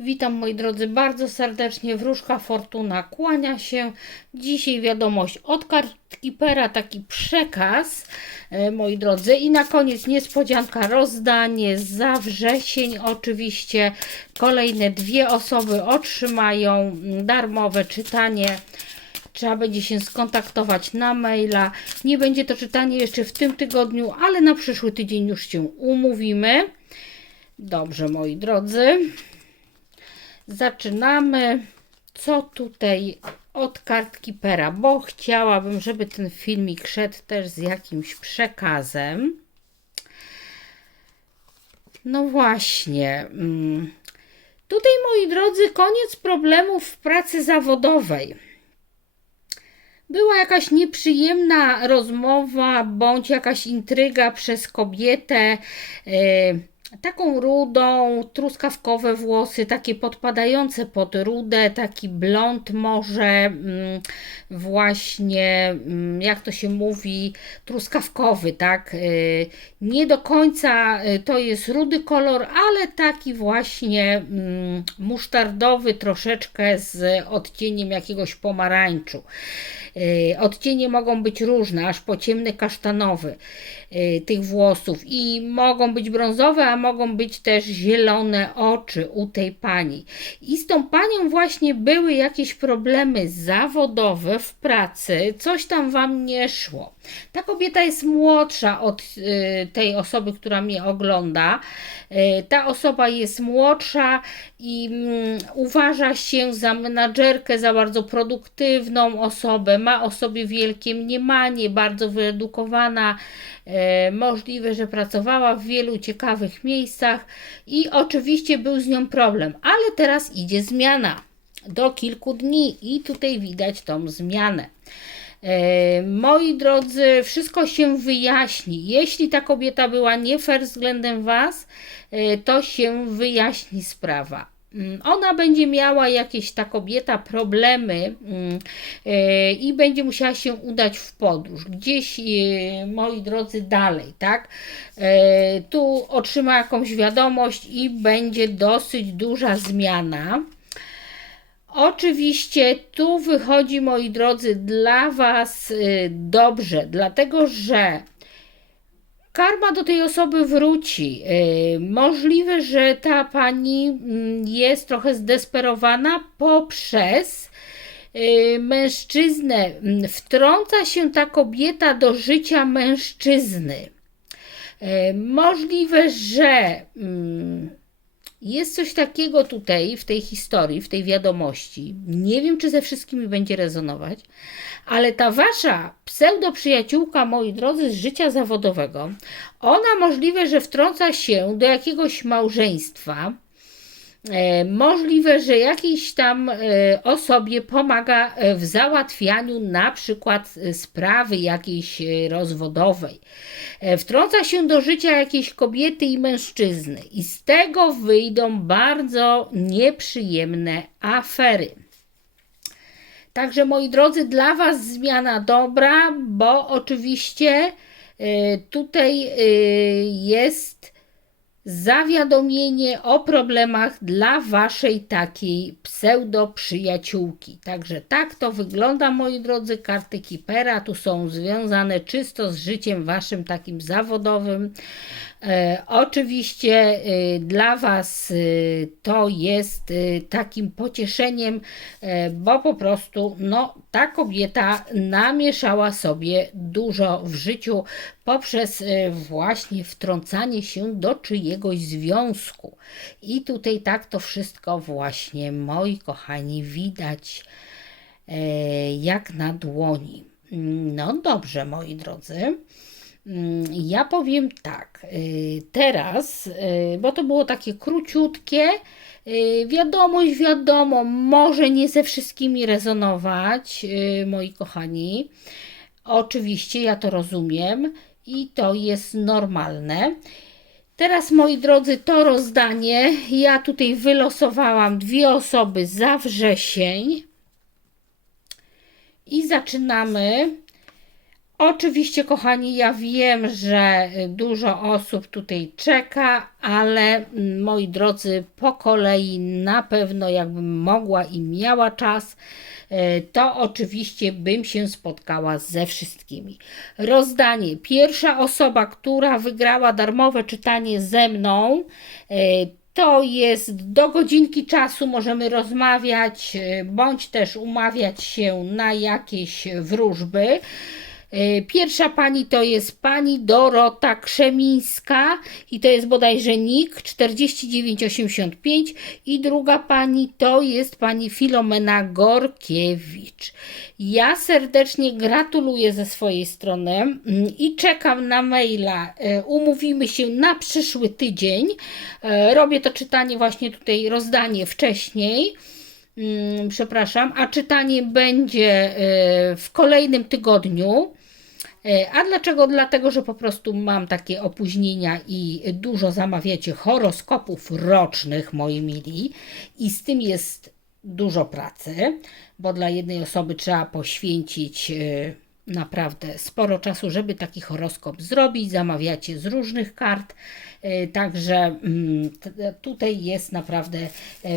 Witam moi drodzy bardzo serdecznie. Wróżka Fortuna kłania się. Dzisiaj wiadomość od Kartkipera, taki przekaz, e, moi drodzy. I na koniec niespodzianka, rozdanie za wrzesień. Oczywiście kolejne dwie osoby otrzymają mm, darmowe czytanie. Trzeba będzie się skontaktować na maila. Nie będzie to czytanie jeszcze w tym tygodniu, ale na przyszły tydzień już się umówimy. Dobrze, moi drodzy. Zaczynamy. Co tutaj od kartki pera, bo chciałabym, żeby ten filmik szedł też z jakimś przekazem. No właśnie. mm, Tutaj, moi drodzy, koniec problemów w pracy zawodowej. Była jakaś nieprzyjemna rozmowa bądź jakaś intryga przez kobietę. e, taką rudą, truskawkowe włosy, takie podpadające pod rudę, taki blond może, mm, właśnie, mm, jak to się mówi, truskawkowy, tak? Y, Nie do końca y, to jest rudy kolor, ale taki właśnie mm, musztardowy, troszeczkę z odcieniem jakiegoś pomarańczu. Y, Odcienie mogą być różne, aż po ciemny kasztanowy tych włosów i mogą być brązowe, a mogą być też zielone oczy u tej pani. I z tą panią właśnie były jakieś problemy zawodowe w pracy, coś tam wam nie szło. Ta kobieta jest młodsza od y, tej osoby, która mnie ogląda. Y, ta osoba jest młodsza i mm, uważa się za menadżerkę, za bardzo produktywną osobę, ma o sobie wielkie mniemanie, bardzo wyedukowana, e, możliwe, że pracowała w wielu ciekawych miejscach i oczywiście był z nią problem, ale teraz idzie zmiana do kilku dni i tutaj widać tą zmianę. E, Moi drodzy, wszystko się wyjaśni. Jeśli ta kobieta była nie fair względem Was, e, to się wyjaśni sprawa. Mm, Ona będzie miała jakieś ta kobieta problemy mm, e, i będzie musiała się udać w podróż, gdzieś, e, moi drodzy, dalej, tak? E, Tu otrzyma jakąś wiadomość i będzie dosyć duża zmiana. Oczywiście tu wychodzi, moi drodzy, dla Was dobrze, dlatego że karma do tej osoby wróci. Y, Możliwe, że ta pani mm, jest trochę zdesperowana poprzez y, mężczyznę. Mm, Wtrąca się ta kobieta do życia mężczyzny. Y, Możliwe, że. Jest coś takiego tutaj w tej historii, w tej wiadomości. Nie wiem, czy ze wszystkimi będzie rezonować, ale ta wasza pseudo-przyjaciółka, moi drodzy, z życia zawodowego, ona możliwe, że wtrąca się do jakiegoś małżeństwa. E, Możliwe, że jakiejś tam e, osobie pomaga e, w załatwianiu na przykład sprawy jakiejś rozwodowej. Wtrąca się do życia jakiejś kobiety i mężczyzny i z tego wyjdą bardzo nieprzyjemne afery. Także moi drodzy, dla Was zmiana dobra, bo oczywiście tutaj jest zawiadomienie o problemach dla waszej takiej pseudo-przyjaciółki. Także tak to wygląda, moi drodzy, karty Kipera tu są związane czysto z życiem waszym takim zawodowym. E, oczywiście e, dla Was e, to jest takim pocieszeniem, bo po prostu no, ta kobieta namieszała sobie dużo w życiu poprzez właśnie wtrącanie się do czyjegoś związku. I tutaj tak to wszystko właśnie, moi kochani, widać jak na dłoni. No dobrze, moi drodzy. Mm, Ja powiem tak, y, teraz, y, bo to było takie króciutkie, y, wiadomość, wiadomo, może nie ze wszystkimi rezonować, moi kochani. Oczywiście ja to rozumiem i to jest normalne. Teraz, moi drodzy, to rozdanie. Ja tutaj wylosowałam dwie osoby za wrzesień i zaczynamy Oczywiście, kochani, ja wiem, że y, dużo osób tutaj czeka, ale mm, moi drodzy, po kolei na pewno, jakbym mogła i miała czas, y, to oczywiście bym się spotkała ze wszystkimi. Rozdanie. Pierwsza osoba, która wygrała darmowe czytanie ze mną, y, to jest do godzinki czasu możemy rozmawiać, bądź też umawiać się na jakieś wróżby. Y, Pierwsza pani to jest pani Dorota Krzemińska i to jest bodajże NIK 4985 i druga pani to jest pani Filomena Gorkiewicz. Ja serdecznie gratuluję ze swojej strony mm, i czekam na maila. Y, Umówimy się na przyszły tydzień. Y, Robię to czytanie właśnie tutaj rozdanie wcześniej. Mm, Przepraszam, a czytanie będzie w kolejnym tygodniu. E, A dlaczego? Dlatego, że po prostu mam takie opóźnienia i dużo zamawiacie horoskopów rocznych, moi mili, i z tym jest dużo pracy, bo dla jednej osoby trzeba poświęcić e, naprawdę sporo czasu, żeby taki horoskop zrobić. Zamawiacie z różnych kart, e, także mm, tutaj jest naprawdę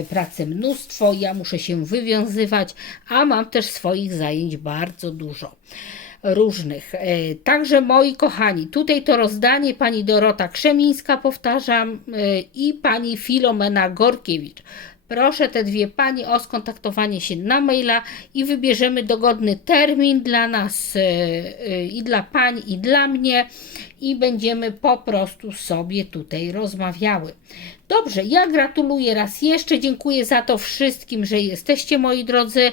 pracy mnóstwo. Ja muszę się wywiązywać, a mam też swoich zajęć bardzo dużo różnych. E, Także moi kochani, tutaj to rozdanie pani Dorota Krzemińska, powtarzam, e, i pani Filomena Gorkiewicz. Proszę te dwie pani o skontaktowanie się na maila i wybierzemy dogodny termin dla nas e, i dla pań, i dla mnie i będziemy po prostu sobie tutaj rozmawiały. Dobrze, ja gratuluję raz jeszcze, dziękuję za to wszystkim, że jesteście moi drodzy.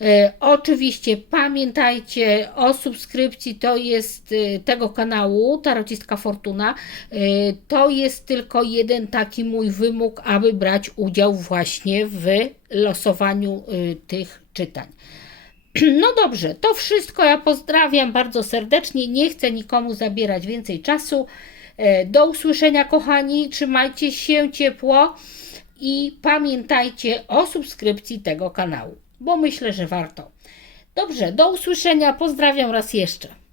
E, oczywiście pamiętajcie o subskrypcji, to jest e, tego kanału Tarocistka Fortuna. E, to jest tylko jeden taki mój wymóg, aby brać udział właśnie w losowaniu tych czytań. No dobrze, to wszystko. Ja pozdrawiam bardzo serdecznie. Nie chcę nikomu zabierać więcej czasu. Do usłyszenia, kochani. Trzymajcie się ciepło i pamiętajcie o subskrypcji tego kanału, bo myślę, że warto. Dobrze, do usłyszenia. Pozdrawiam raz jeszcze.